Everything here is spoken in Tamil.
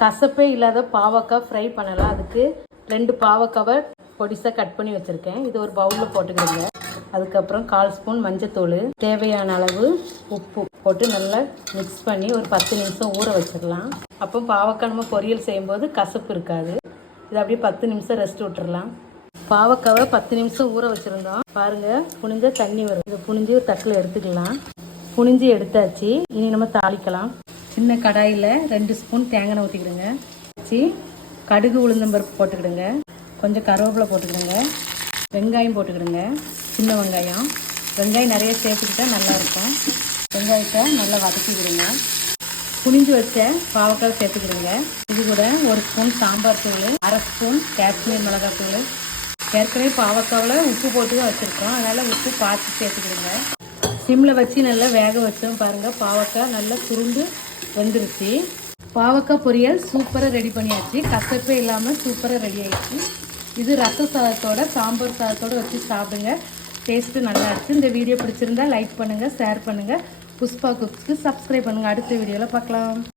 கசப்பே இல்லாத பாவக்காய் ஃப்ரை பண்ணலாம். அதுக்கு ரெண்டு பாவக்காவை பொடிசாக கட் பண்ணி வச்சுருக்கேன். இது ஒரு பவுலில் போட்டுக்கிடுங்க. அதுக்கப்புறம் கால் ஸ்பூன் மஞ்சத்தூள். தேவையான அளவு உப்பு போட்டு நல்லா மிக்ஸ் பண்ணி ஒரு பத்து நிமிஷம் ஊற வச்சிடலாம். அப்போ பாவக்காய் நம்ம பொரியல் செய்யும்போது கசப்பு இருக்காது. இது அப்படியே பத்து நிமிஷம் ரெஸ்ட் விட்டுறலாம். பாவக்காவை பத்து நிமிஷம் ஊற வச்சுருந்தோம். பாருங்கள் புனிஞ்ச தண்ணி வரும். இதை புனிஞ்சு தட்டில் எடுத்துக்கலாம். புனிஞ்சு எடுத்தாச்சு. இனி நம்ம தாளிக்கலாம். சின்ன கடாயில் ரெண்டு ஸ்பூன் தேங்காய் ஊற்றிக்கிடுங்க வச்சு கடுகு உளுந்தம்பருப்பு போட்டுக்கிடுங்க. கொஞ்சம் கருவேப்பிலை போட்டுக்கிடுங்க. வெங்காயம் போட்டுக்கிடுங்க. சின்ன வெங்காயம். வெங்காயம் நிறைய சேர்த்துக்கிட்டா நல்லாயிருக்கும் வெங்காயத்தை நல்லா வதக்கிக்கிடுங்க. புனிஞ்சு வச்ச பாவக்காய் சேர்த்துக்கிடுங்க. இது கூட ஒரு ஸ்பூன் சாம்பார் தூள் அரை ஸ்பூன் காஷ்மீர் மிளகாய் தூள். ஏற்கனவே பாவக்காவில் உப்பு போட்டு தான் வச்சுருக்கோம். அதனால் உப்பு பார்த்து சேர்த்துக்கிடுங்க. சிம்மில் வச்சு நல்லா வேக வச்சோம் பாருங்கள் பாவக்காய் நல்லா சுருண்டு வந்துருச்சு. பாவக்காய் பொரியல் சூப்பராக ரெடி பண்ணியாச்சு. கசப்பே இல்லாமல் சூப்பராக ரெடி ஆயிடுச்சு. இது ரத்த சாதத்தோட சாம்பார் சாதத்தோட வச்சு சாப்பிடுங்க. டேஸ்ட்டு நல்லா இருக்கு இந்த வீடியோ பிடிச்சிருந்தா லைக் பண்ணுங்கள் ஷேர் பண்ணுங்கள் புஷ்பா குக்ஸ்க்கு சப்ஸ்கிரைப் பண்ணுங்கள் அடுத்த வீடியோவில் பார்க்கலாம்.